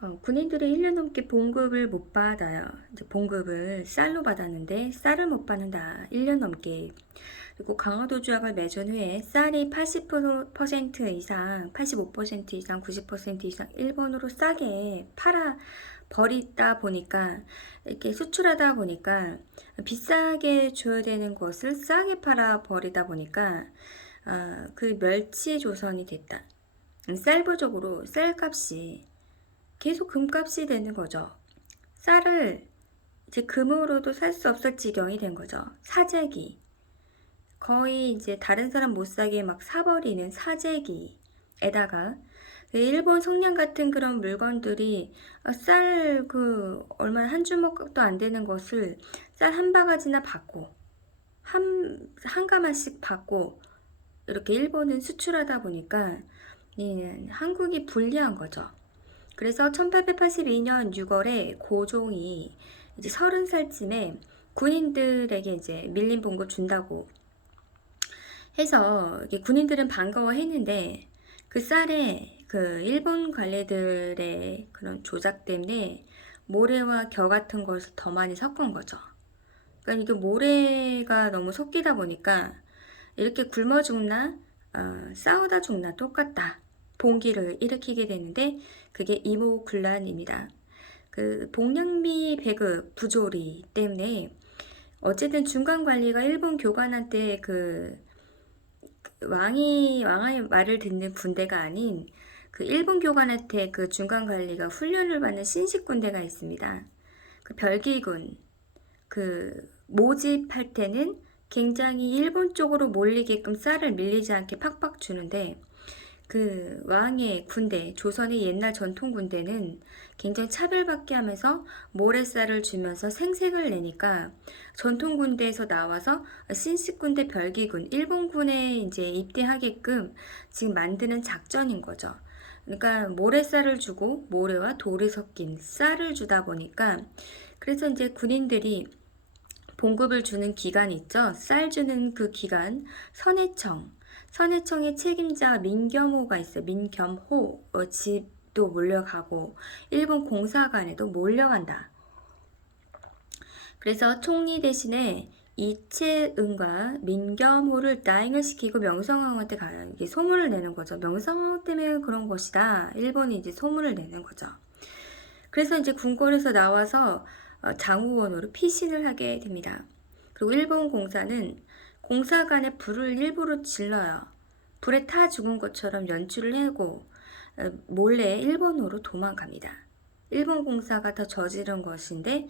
어, 군인들이 1년 넘게 봉급을 못 받아요. 이제 봉급을 쌀로 받았는데 쌀을 못 받는다. 1년 넘게. 그리고 강화도 조약을 맺은 후에 쌀이 80% 이상, 85% 이상, 90% 이상 일본으로 싸게 팔아 버리다 보니까 이렇게 수출하다 보니까 비싸게 줘야 되는 것을 싸게 팔아 버리다 보니까 아, 그 멸치 조선이 됐다. 쌀 부족으로 쌀값이 계속 금값이 되는 거죠. 쌀을 이제 금으로도 살 수 없을 지경이 된 거죠. 사재기. 거의 이제 다른 사람 못 사게 막 사버리는 사재기에다가 그 일본 성냥 같은 그런 물건들이 쌀 그 얼마 한 주먹도 안 되는 것을 쌀 한 바가지나 받고 한, 한 가마씩 받고 이렇게 일본은 수출하다 보니까 이 한국이 불리한 거죠. 그래서 1882년 6월에 고종이 이제 30살쯤에 군인들에게 이제 밀린 봉급 준다고 해서 군인들은 반가워했는데 그 쌀에 그 일본 관리들의 그런 조작 때문에 모래와 겨 같은 것을 더 많이 섞은 거죠. 그러니까 이게 모래가 너무 섞이다 보니까 이렇게 굶어 죽나 어, 싸우다 죽나 똑같다. 봉기를 일으키게 되는데 그게 이모군란입니다. 그 봉량미 배급 부조리 때문에 어쨌든 중간 관리가 일본 교관한테 그 왕이 왕의 말을 듣는 군대가 아닌 그 일본 교관한테 그 중간 관리가 훈련을 받는 신식 군대가 있습니다. 그 별기군 그 모집할 때는 굉장히 일본 쪽으로 몰리게끔 쌀을 밀리지 않게 팍팍 주는데 그 왕의 군대, 조선의 옛날 전통 군대는 굉장히 차별받게 하면서 모래쌀을 주면서 생색을 내니까 전통 군대에서 나와서 신식 군대 별기군, 일본군에 이제 입대하게끔 지금 만드는 작전인 거죠. 그러니까 모래쌀을 주고 모래와 돌이 섞인 쌀을 주다 보니까 그래서 이제 군인들이 봉급을 주는 기간 있죠. 쌀 주는 그 기간 선해청 선해청의 책임자 민겸호가 있어요. 민겸호 어, 집도 몰려가고 일본 공사관에도 몰려간다. 그래서 총리 대신에 이채은과 민겸호를 나행을 시키고 명성황후한테 가요. 이게 소문을 내는 거죠. 명성황후 때문에 그런 것이다. 일본이 이제 소문을 내는 거죠. 그래서 이제 궁궐에서 나와서 어, 장후원으로 피신을 하게 됩니다. 그리고 일본 공사는 공사관에 불을 일부러 질러요. 불에 타 죽은 것처럼 연출을 어, 몰래 일본으로 도망갑니다. 일본 공사가 더 저지른 것인데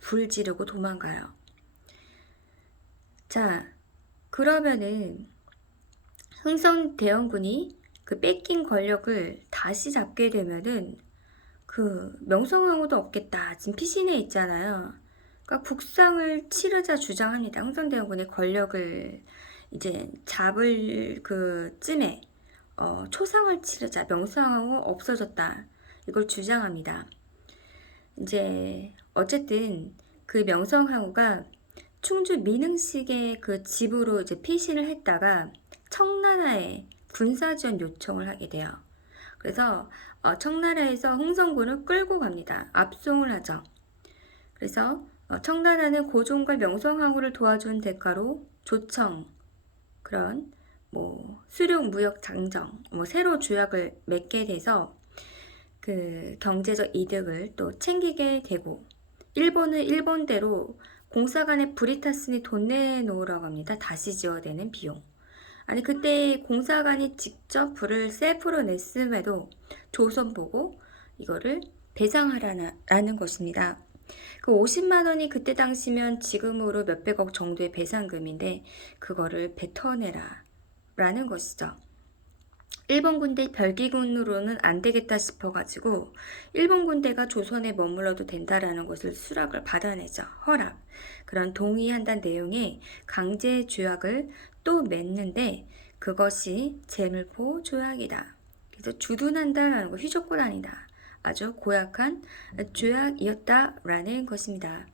불 지르고 도망가요. 자, 그러면은 흥성 대원군이 그 뺏긴 권력을 다시 잡게 되면은 그 명성황후도 없겠다. 지금 피신해 있잖아요. 그러니까 국상을 치르자 주장합니다. 흥성대원군의 권력을 이제 잡을 그 쯤에 어, 초상을 치르자 명성황후 없어졌다. 이걸 주장합니다. 이제 어쨌든 그 명성황후가 충주 민흥식의 그 집으로 이제 피신을 했다가 청나라에 군사지원 요청을 하게 돼요. 그래서 어, 청나라에서 흥성군을 끌고 갑니다. 압송을 하죠. 그래서 어, 청나라는 고종과 명성황후를 도와준 대가로 조청 그런 뭐 수륙 무역 장정 뭐 새로 조약을 맺게 돼서 그 경제적 이득을 또 챙기게 되고 일본은 일본대로 공사관에 탔으니 돈 내놓으라고 합니다. 다시 지어되는 비용. 아니 그때 공사관이 직접 불을 셀프로 냈음에도 조선 보고 이거를 배상하라는 것입니다. 그 50만 원이 그때 당시면 지금으로 몇백억 정도의 배상금인데 그거를 뱉어내라 라는 것이죠. 일본 군대 별기군으로는 안 되겠다 싶어가지고 일본 군대가 조선에 머물러도 된다라는 것을 수락을 받아내죠. 허락. 그런 동의한다는 내용의 강제 조약을 또 맺는데 그것이 재물포 조약이다. 그래서 주둔한다라는 거 휘젓고 다니다. 아주 고약한 조약이었다라는 것입니다.